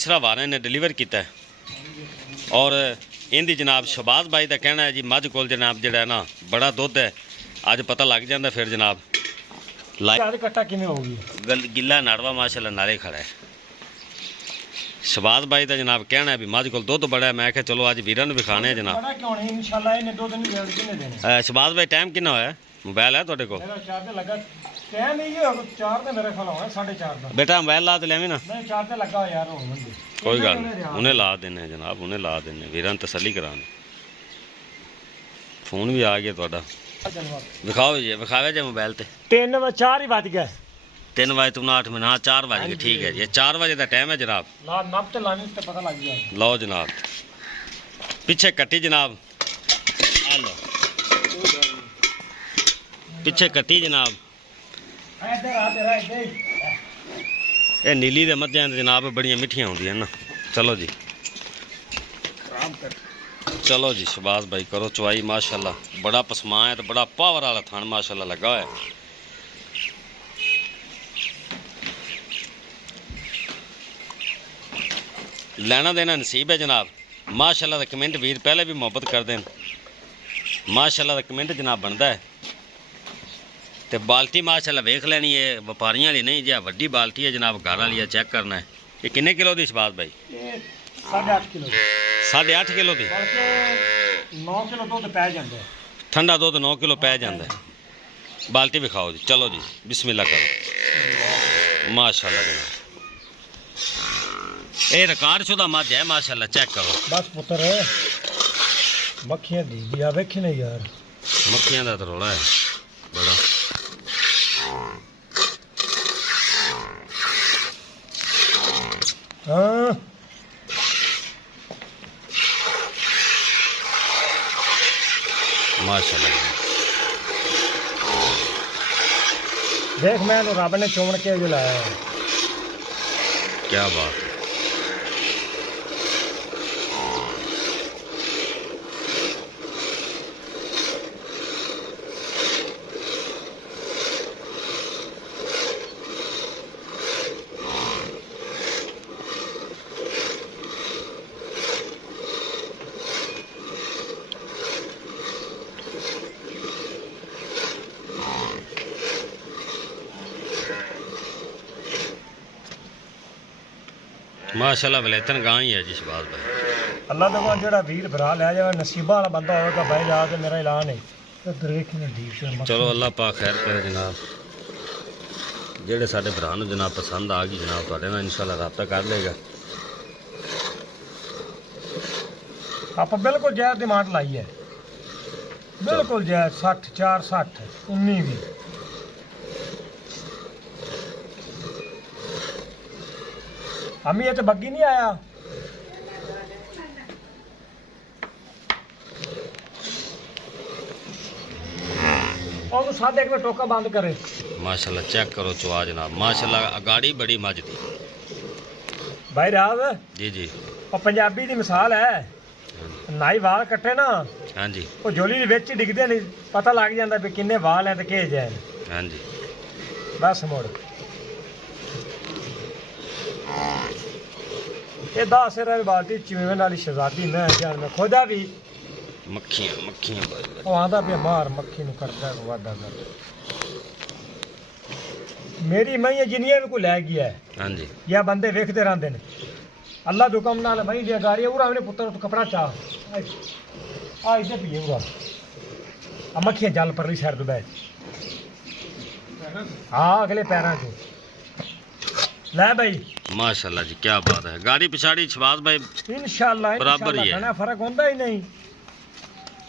तीसरा वारे ने डिलीवर किया और इनकी जनाब शहबाज भाई का कहना है जी मझ को जनाब जो ना बड़ा दुध है। अज पता लग जाता फिर जनाब गिला नाड़वा माशाल्लाह नाले खड़ा है। शहबाज भाई का जनाब कहना है भी मझ को दुध बड़ा है। मैं क्या चलो अज वीर विखाने जनाब। शहबाज भाई टाइम कितना होया? मोबाइल है तुहाडे कोल? बेटा मोबाइल ला तो लिया ना। कोई गल नहीं, उन्हें ला देने जनाब, उन्हें ला देने वीरां तसल्ली कराने। फोन भी आ गया तुहाडा, विखाओ जी, विखावे जे मोबाइल ते। 3 ही बज गए। 3 बजे तुम 8 मिनट, हाँ 4 बज गए। ठीक है जी, 4 बजे का टाइम है जनाब। पता लग गया। लो जनाब, पीछे कट्टी जनाब, आ लो पीछे कट्टी जनाब। ये नीली दे मझां जनाब बड़ियां मिठियां होंदियां ना। चलो जी, चलो जी शहबाज भाई करो चवाई। माशाल्लाह बड़ा पसमा है तो बड़ा पावर वाला थान माशाल्लाह लगा हुआ है। लेना देना नसीब है जनाब। माशाल्लाह दा कमेंट वीर पहले भी मुहब्बत कर देन। माशाल्लाह दा कमेंट जनाब बनता है। तो बाल्टी माशाल्लाह वेख लेनी है, व्यापारियों वाली नहीं जी, वड्डी बाल्टी है जनाब, घर वाली है। चेक करना है ये किन्ने किलो दी शहबाज भाई? 8.5 किलो। 8.5 किलो दी? 9 किलो दूध पै जाता है। ठंडा दूध 9 किलो पै जाता है। बाल्टी विखाओ जी। चलो जी बिस्मिल्लाह करो। माशाल्लाह जनाब ये रिकॉर्ड शुदा मझ है माशाल्लाह। चेक करो बस पुत्र मक्खियां दी दिया वेखी नहीं यार। मक्खियां दा तो रौला है बड़ा। हाँ माशाल्लाह देख मैं रब ने चुन के जो लाया है। क्या बात है। माशाल्लाह वलेतन गां ही है जी शहबाज भाई। अल्लाह दवा जेड़ा वीर भरा लै जाए नसीबा वाला बंदा होगा भाई जा के मेरा ऐलान है। चलो अल्लाह पाक खैर करे जनाब। जेड़े साडे भरा नूं जनाब पसंद आ गई जनाब तुहाडे नाल इंशाल्लाह रब्ता कर लेगा। आप बिल्कुल जायज़ डिमांड लाई है, बिल्कुल जायज़। 60 4 60 19 भी हमें ये तो बग्गी नहीं आया। और सादे एक में टोका बंद करे। माशाल्लाह चेक करो चवा जनाब। माशाल्लाह गाड़ी बड़ी मझ दी भाई राज जी जी। और पंजाबी की मिसाल है, नाई वाल कट्टे ना। हाँ जी। वो झोली दे विच डिगदे नहीं, पता लग जाता भी किन्ने वाल है तो किह जाए। हाँ जी बस मुड़ ये 10 सिर बाल्टी चिमें वाली शहजादी मैं जान में खोदा भी मक्खियां मक्खियां वो आंदा पे मार मक्खी नु करदा वादा कर। मेरी मई जिन्नियां को लै गया है। हाँ जी। या बंदे वेखते रहंदे ने अल्लाह दे हुक्म नाल मई दी गाड़ी उरा अपने पुत्र तो कपड़ा चा आ इधर भी उरा आ मक्खियां जल परली साइड तो बैठ। हाँ अगले पैरों को ले भाई। माशाल्लाह जी क्या बात है। गाड़ी पिछाड़ी शहबाज भाई इंशाल्लाह बराबर ही है, फर्क होंदा ही नहीं।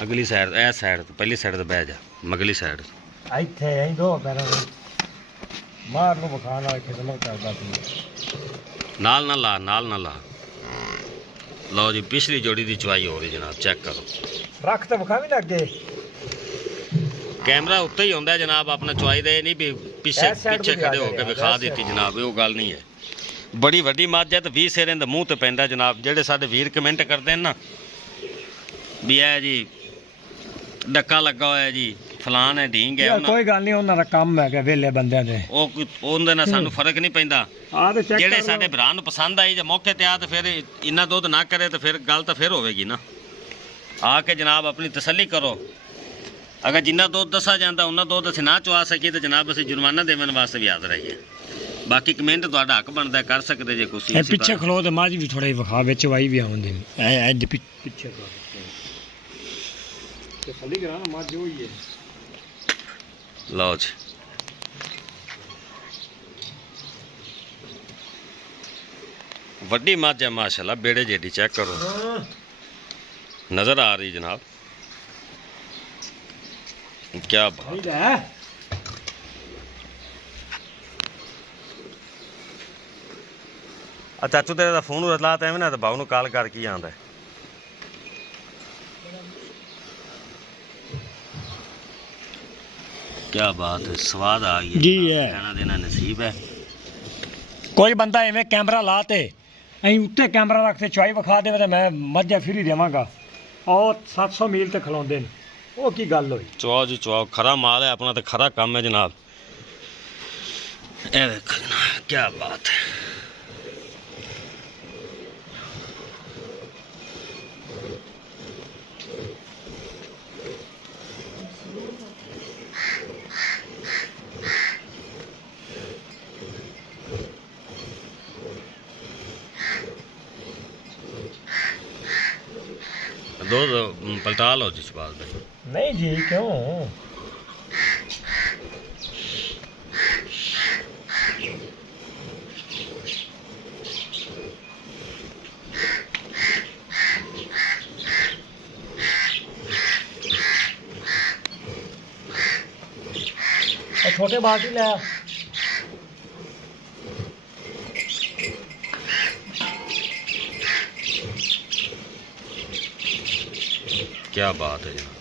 अगली साइड ए साइड तो पहली साइड तो बह जा, मगली साइड इत्थे ऐ दो पैरों मार नु बखाना खिदमत करदा तू नाल ना ला, नाल ना ला। लो जी पिछली जोड़ी की चवाई हो रही जनाब। चेक करो रख तो बखा भी ना अगे कैमरा उत्ते ही होंदा है जनाब अपना चवाई दे नहीं भी पीछे पीछे खड़े होकर विखा दी जनाब। वो गल नहीं है। बड़ी वड्डी मझ है तो 20 सिर इहदे मूँह ते पैंदा जनाब। जेड़े साडे वीर कमेंट करते हैं ना भी है जी डक्का लगा हुआ है जी ਫਲਾਨ ਹੈ ਢੀਂਗ ਹੈ ਯਾਰ ਕੋਈ ਗੱਲ ਨਹੀਂ, ਉਹਨਾਂ ਦਾ ਕੰਮ ਹੈਗਾ ਵੇਲੇ ਬੰਦਿਆਂ ਦੇ। ਉਹਦੇ ਨਾਲ ਸਾਨੂੰ ਫਰਕ ਨਹੀਂ ਪੈਂਦਾ। ਆ ਤੇ ਚੈੱਕ ਜਿਹੜੇ ਸਾਡੇ ਭਰਾ ਨੂੰ ਪਸੰਦ ਆਈ ਜੇ ਮੌਕੇ ਤੇ ਆ ਤੇ ਫਿਰ ਇੰਨਾ ਦੁੱਧ ਨਾ ਕਰੇ ਤੇ ਫਿਰ ਗੱਲ ਤਾਂ ਫਿਰ ਹੋਵੇਗੀ ਨਾ। ਆ ਕੇ ਜਨਾਬ ਆਪਣੀ ਤਸੱਲੀ ਕਰੋ। ਅਗਰ ਜਿੰਨਾ ਦੁੱਧ ਦੱਸਿਆ ਜਾਂਦਾ ਉਹਨਾਂ ਦੁੱਧ ਅਸੀਂ ਨਾ ਚੁਆ ਸਕੀਏ ਤਾਂ ਜਨਾਬ ਅਸੀਂ ਜੁਰਮਾਨਾ ਦੇਣ ਵਾਸਤੇ ਵੀ ਹਾਜ਼ਰ ਰਹੀਏ। ਬਾਕੀ ਕਮੈਂਟ ਤੁਹਾਡਾ ਹੱਕ ਬਣਦਾ, ਕਰ ਸਕਦੇ ਜੇ ਤੁਸੀਂ। ਪਿੱਛੇ ਖਲੋ ਤੇ ਮਾਝ ਵੀ ਥੋੜਾ ਜਿਹਾ ਵਿਖਾ, ਵਿੱਚ ਵਾਈ ਵੀ ਆਉਂਦੇ ਨੇ। ਐ ਪਿੱਛੇ ਖਲੋ ਤੇ ਖਾਲੀ ਕਰਾ ਨਾ ਮਾਝ ਹੋਈ ਹੈ। ਲਓ ਜੀ, ਵੱਡੀ ਮੱਝ ਹੈ ਮਾਸ਼ਾਅੱਲਾ, ਬੇੜੇ ਜਿਹੜੀ ਚੈੱਕ ਕਰੋ, ਨਜ਼ਰ ਆ ਰਹੀ ਜਨਾਬ। क्या बात है। चाचू तेरे ਦਾ ਫੋਨ ਰਲਾਤਾ ਐਵੇਂ ਨਾ ਤੇ ਬਾਉ ਨੂੰ ਕਾਲ ਕਰ ਕੀ ਆਂਦਾ। क्या बात है, स्वाद आ गया जी है, कहना देना नसीब है। ਕੋਈ ਬੰਦਾ ਐਵੇਂ ਕੈਮਰਾ ਲਾ ਤੇ ਐਂ ਉੱਤੇ ਕੈਮਰਾ ਰੱਖ ਤੇ ਚੁਆਈ ਵਿਖਾ ਦੇਵੇ ਤੇ ਮੈਂ ਮੱਝਾਂ ਫਿਰ ਹੀ ਦੇਵਾਂਗਾ। ਉਹ 700 ਮੀਲ ਤੇ ਖਲੋਂਦੇ ਨੇ, ਉਹ ਕੀ ਗੱਲ ਹੋਈ। ਚੁਆਓ ਜੀ ਚੁਆਓ, ਖਰਾ ਮਾਲ ਹੈ ਆਪਣਾ ਤੇ ਖਰਾ ਕੰਮ ਹੈ ਜਨਾਬ। ਇਹ ਵੇਖੋ ਜਨਾਬ, ਕੀ ਬਾਤ ਹੈ। दूध पलटा लो जिस बात में। नहीं जी क्यों, छोटे बाल्टी ले। क्या बात है जनाब,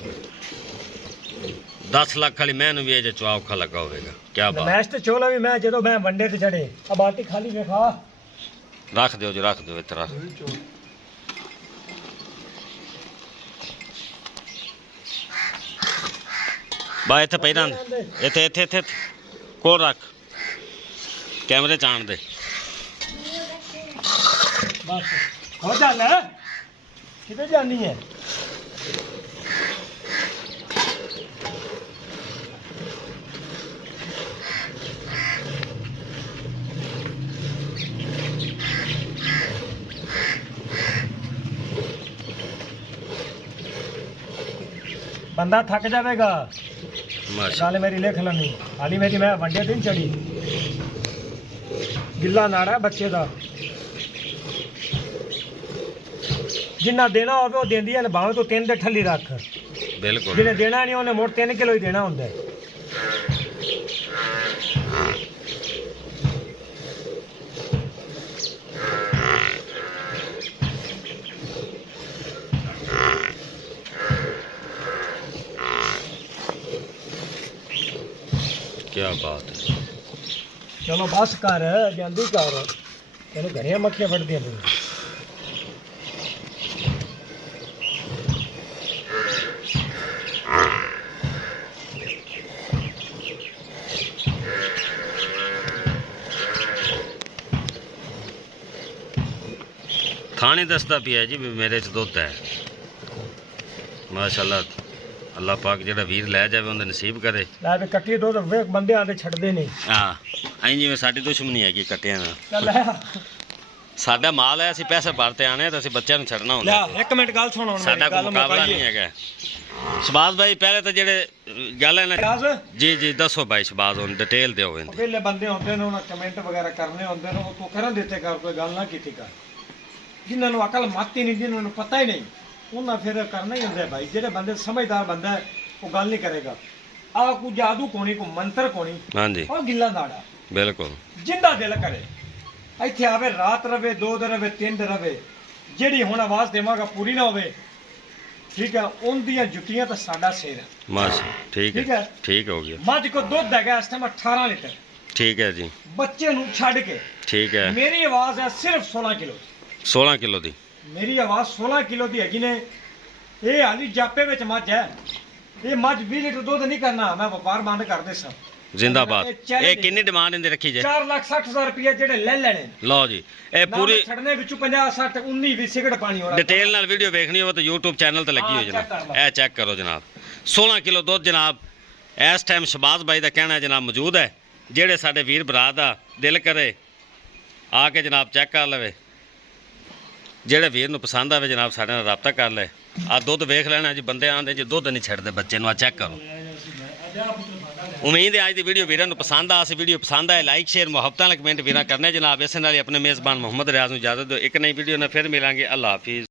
10 लाख वाली मैनू भी अजे चुआ औखा लगा होगा। क्या बात, मैच ते चोला भी मैं जो मैं वनडे ते चढ़े अब बाल्टी खाली वेखा। रख दो जी, रख दो इतना रख। बा इत्थे पई रह, इत्थे इत्थे इत्थे कोल रख, कैमरे च आन दे। बस हो चल, किधर जानी है। बंदा थक जाएगा, गल मेरी लिख लनी। हाली मेरी मैं वनडे दिन चढ़ी, गिला नाड़ा है बच्चे का, जिन्ना देना होवे वो देंदी है, भावे तो 3 दे ठल्ली रख। बिल्कुल, जिन्हें देना नहीं उन्हें मोट 3 किलो ही देना होंदा है। क्या बात है। चलो बस कर जल्दी कर, तेन घड़िया मक्खियां फट दिया। थाने दसदा पिया जी भी मेरे च दुध है माशाल्लाह। अल्लाह पाक जेड़ा वीर लै जावे उन्हें नसीब करे। लै भी कट्टी दुध वेख बंदे आते छड्डदे नहीं। हाँ ऐं जिवें साडी दुश्मनी हैगी कट्टियां नाल। चल है साडा माल है, ਅਸੀਂ पैसे भरते आने तो ਅਸੀਂ ਬੱਚਿਆਂ ਨੂੰ ਛੱਡਣਾ ਹੁੰਦਾ। ਲੈ ਇੱਕ ਮਿੰਟ ਗੱਲ ਸੁਣ ਹੁਣ ਮੇਰੀ ਸਾਡਾ ਕੋਈ ਮੁਕਾਬਲਾ ਨਹੀਂ ਹੈਗਾ। ਸ਼ਬਾਜ਼ ਭਾਈ ਪਹਿਲੇ ਤਾਂ ਜਿਹੜੇ ਗੱਲ ਹੈ ਨਾ ਜੀ ਜੀ ਦੱਸੋ ਭਾਈ ਸ਼ਬਾਜ਼ ਹੁਣ ਡਿਟੇਲ ਦਿਓ ਇਹਦੀ। ਪਹਿਲੇ ਬੰਦੇ ਹੁੰਦੇ ਨੇ ਉਹਨਾਂ ਕਮੈਂਟ ਵਗੈਰਾ ਕਰਨੇ ਹੁੰਦੇ ਨੇ, ਉਹ ਤੋਂ ਕਰਨ ਦਿੱਤੇ ਕਰ, ਕੋਈ ਗੱਲ ਨਾ ਕੀਤੀ ਕਰ। ਜਿਨ੍ਹਾਂ ਨੂੰ ਅਕਲ ਮੱਤ ਹੀ ਨਹੀਂ, ਜਿਨ੍ਹਾਂ ਨੂੰ ਪਤਾ ਹੀ ਨਹੀਂ, ਉਹਨਾਂ ਫਿਰ ਕਰਨਾ ਹੀ ਹੁੰਦਾ ਭਾਈ। ਜਿਹੜੇ ਬੰਦੇ ਸਮਝਦਾਰ ਬੰਦਾ ਹੈ ਉਹ ਗੱਲ ਨਹੀਂ ਕਰੇਗਾ। ਆ ਕੋਈ ਜਾਦੂ ਕੋਣੀ, ਕੋਈ ਮੰਤਰ ਕੋਣੀ, ਹਾਂਜੀ ਉਹ ਗਿੱਲਾ ਨਾੜਾ ਬਿਲਕੁਲ। ਜਿੰਦਾ ਦਿਲ ਕਰੇ ਇੱਥੇ ਆਵੇ, ਰਾਤ ਰਵੇ, 2 ਦਿਨ ਰਵੇ, 3 ਦਿਨ ਰਵੇ, ਜਿਹੜੀ ਹੁਣ ਆਵਾਜ਼ ਦੇਵਾਂਗਾ ਪੂਰੀ ਨਾ ਹੋਵੇ, ਠੀਕ ਹੈ, ਉਹਦੀਆਂ ਜੁੱਤੀਆਂ ਤਾਂ ਸਾਡਾ ਸਿਰ ਹੈ। ਮਾਸ਼ਾ ਠੀਕ ਹੈ, ਠੀਕ ਹੋ ਗਿਆ। ਮੱਝ ਕੋ ਦੁੱਧ ਹੈਗਾ ਇਸ ਟਾਈਮ 18 ਲੀਟਰ। ਠੀਕ ਹੈ ਜੀ। ਬੱਚੇ ਨੂੰ ਛੱਡ ਕੇ ਠੀਕ ਹੈ। ਮੇਰੀ ਆਵਾਜ਼ ਹੈ ਸਿਰਫ 16 ਕਿਲੋ। 16 ਕਿਲੋ ਦੀ ਮੇਰੀ ਆਵਾਜ਼ 16 ਕਿਲੋ ਦੀ ਹੈਗੀ ਨੇ। ਇਹ ਹਾਲੀ ਜਾਪੇ ਵਿੱਚ ਮੱਝ ਹੈ, ਇਹ ਮੱਝ 20 ਲੀਟਰ ਦੁੱਧ ਨਹੀਂ ਕਰਨਾ, ਮੈਂ ਵਪਾਰ ਬੰਦ ਕਰਦੇ ਸਾਂ। ਜ਼ਿੰਦਾਬਾਦ। ਇਹ ਕਿੰਨੀ ਡਿਮਾਂਡ ਇਹਦੀ ਰੱਖੀ ਜੇ? 4,60,000 ਰੁਪਏ ਜਿਹੜੇ ਲੈ ਲੈਣੇ। ਲਓ ਜੀ ਇਹ ਪੂਰੀ ਛੱਡਨੇ ਵਿੱਚੋਂ 50 60 19 ਵੀ ਸਿਗਰਟ ਪਾਣੀ ਹੋਣਾ। ਡਿਟੇਲ ਨਾਲ ਵੀਡੀਓ ਵੇਖਣੀ ਹੋਵੇ ਤਾਂ YouTube ਚੈਨਲ ਤੇ ਲੱਗੀ ਹੋਈ ਜਨਾਬ, ਇਹ ਚੈੱਕ ਕਰੋ ਜਨਾਬ। 16 ਕਿਲੋ ਦੁੱਧ ਜਨਾਬ ਇਸ ਟਾਈਮ ਸ਼ਬਾਜ਼ ਬਾਈ ਦਾ ਕਹਿਣਾ ਜਨਾਬ ਮੌਜੂਦ ਹੈ। ਜਿਹੜੇ ਸਾਡੇ ਵੀਰ ਭਰਾ ਦਾ ਦਿਲ ਕਰੇ ਆ ਕੇ ਜਨਾਬ ਚੈੱਕ ਕਰ ਲਵੇ, ਜਿਹੜੇ ਵੀਰ ਨੂੰ ਪਸੰਦ ਆਵੇ ਜਨਾਬ ਸਾਡੇ ਨਾਲ ਰਾਬਤਾ ਕਰ ਲੈ। ਆ ਦੁੱਧ ਵੇਖ ਲੈਣਾ ਜੀ, ਬੰਦੇ ਆਂਦੇ ਜੀ ਦੁੱਧ ਨਹੀਂ ਛੱਡਦੇ ਬੱਚੇ ਨੂੰ, ਆ ਚੈੱਕ ਕਰੋ। ਉਮੀਦ ਹੈ ਅੱਜ ਦੀ ਵੀਡੀਓ ਵੀਰਾਂ ਨੂੰ ਪਸੰਦ ਆ। ਸੀ ਵੀਡੀਓ ਪਸੰਦ ਆਏ ਲਾਈਕ ਸ਼ੇਅਰ ਮੁਹੱਬਤਾਂ ਨਾਲ ਕਮੈਂਟ ਵੀਰਾਂ ਕਰਨੇ ਜਨਾਬ। ਇਸੇ ਨਾਲ ਹੀ ਆਪਣੇ ਮੇਜ਼ਬਾਨ ਮੁਹੰਮਦ ਰਿਆਜ਼ ਨੂੰ ਇਜਾਜ਼ਤ ਦਿਓ। ਇੱਕ ਨਈ ਵੀਡੀਓ ਨਾਲ ਫਿਰ ਮਿਲਾਂਗੇ। ਅੱਲਾ ਹਾਫਿਜ਼।